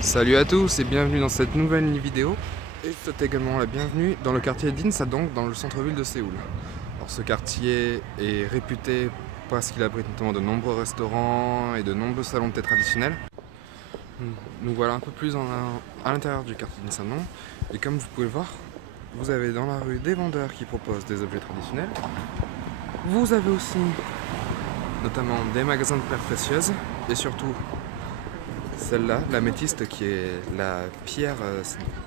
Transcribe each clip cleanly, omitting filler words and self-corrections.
Salut à tous et bienvenue dans cette nouvelle vidéo. Et je souhaite également la bienvenue dans le quartier d'Insadong, dans le centre-ville de Séoul. Alors ce quartier est réputé parce qu'il abrite notamment de nombreux restaurants et de nombreux salons de thé traditionnels. Nous voilà un peu plus à l'intérieur du quartier d'Insadong. Et comme vous pouvez le voir, vous avez dans la rue des vendeurs qui proposent des objets traditionnels. Vous avez aussi notamment des magasins de pierres précieuses et surtout celle-là, l'améthyste, qui est la pierre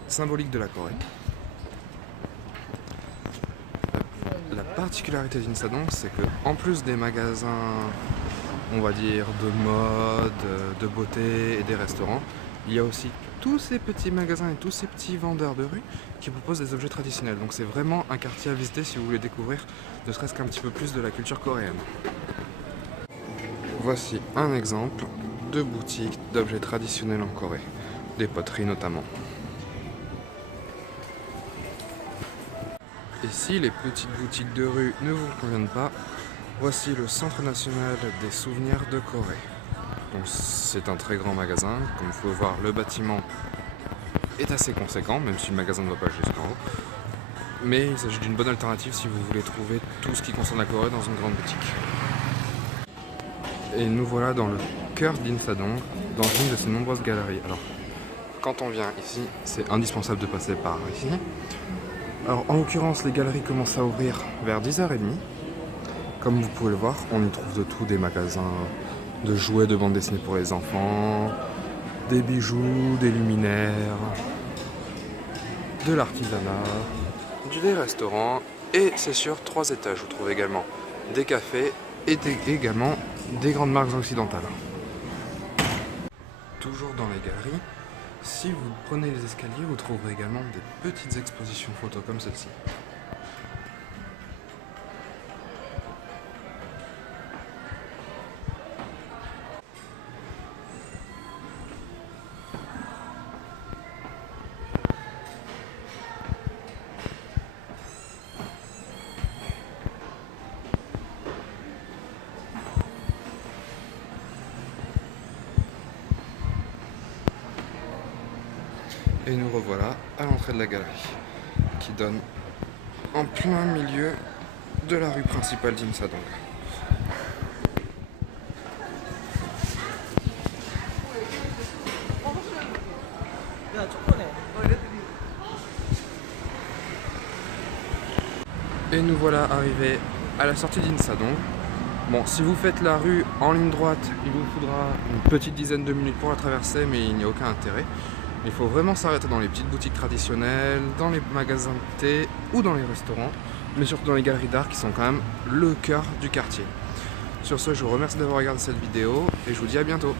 symbolique de la Corée. La particularité d'Insadong, c'est que en plus des magasins, on va dire, de mode, de beauté et des restaurants, il y a aussi tous ces petits magasins et tous ces petits vendeurs de rue qui proposent des objets traditionnels. Donc c'est vraiment un quartier à visiter si vous voulez découvrir ne serait-ce qu'un petit peu plus de la culture coréenne. Voici un exemple de boutiques d'objets traditionnels en Corée, des poteries notamment. Et si les petites boutiques de rue ne vous conviennent pas, voici le Centre national des souvenirs de Corée. Donc c'est un très grand magasin, comme vous pouvez voir le bâtiment est assez conséquent, même si le magasin ne va pas jusqu'en haut. Mais il s'agit d'une bonne alternative si vous voulez trouver tout ce qui concerne la Corée dans une grande boutique. Et nous voilà dans le cœur d'Insadong, dans une de ces nombreuses galeries. Alors, quand on vient ici, c'est indispensable de passer par ici. Alors, en l'occurrence, les galeries commencent à ouvrir vers 10h30. Comme vous pouvez le voir, on y trouve de tout, des magasins de jouets de bande dessinée pour les enfants, des bijoux, des luminaires, de l'artisanat, des restaurants, et c'est sur 3 étages. Vous trouvez également des cafés et également des grandes marques occidentales. Toujours dans les galeries, si vous prenez les escaliers, vous trouverez également des petites expositions photos comme celle-ci. Et nous revoilà à l'entrée de la galerie, qui donne en plein milieu de la rue principale d'Insadong. Et nous voilà arrivés à la sortie d'Insadong. Bon, si vous faites la rue en ligne droite, il vous faudra une petite dizaine de minutes pour la traverser, mais il n'y a aucun intérêt. Il faut vraiment s'arrêter dans les petites boutiques traditionnelles, dans les magasins de thé ou dans les restaurants, mais surtout dans les galeries d'art qui sont quand même le cœur du quartier. Sur ce, je vous remercie d'avoir regardé cette vidéo et je vous dis à bientôt.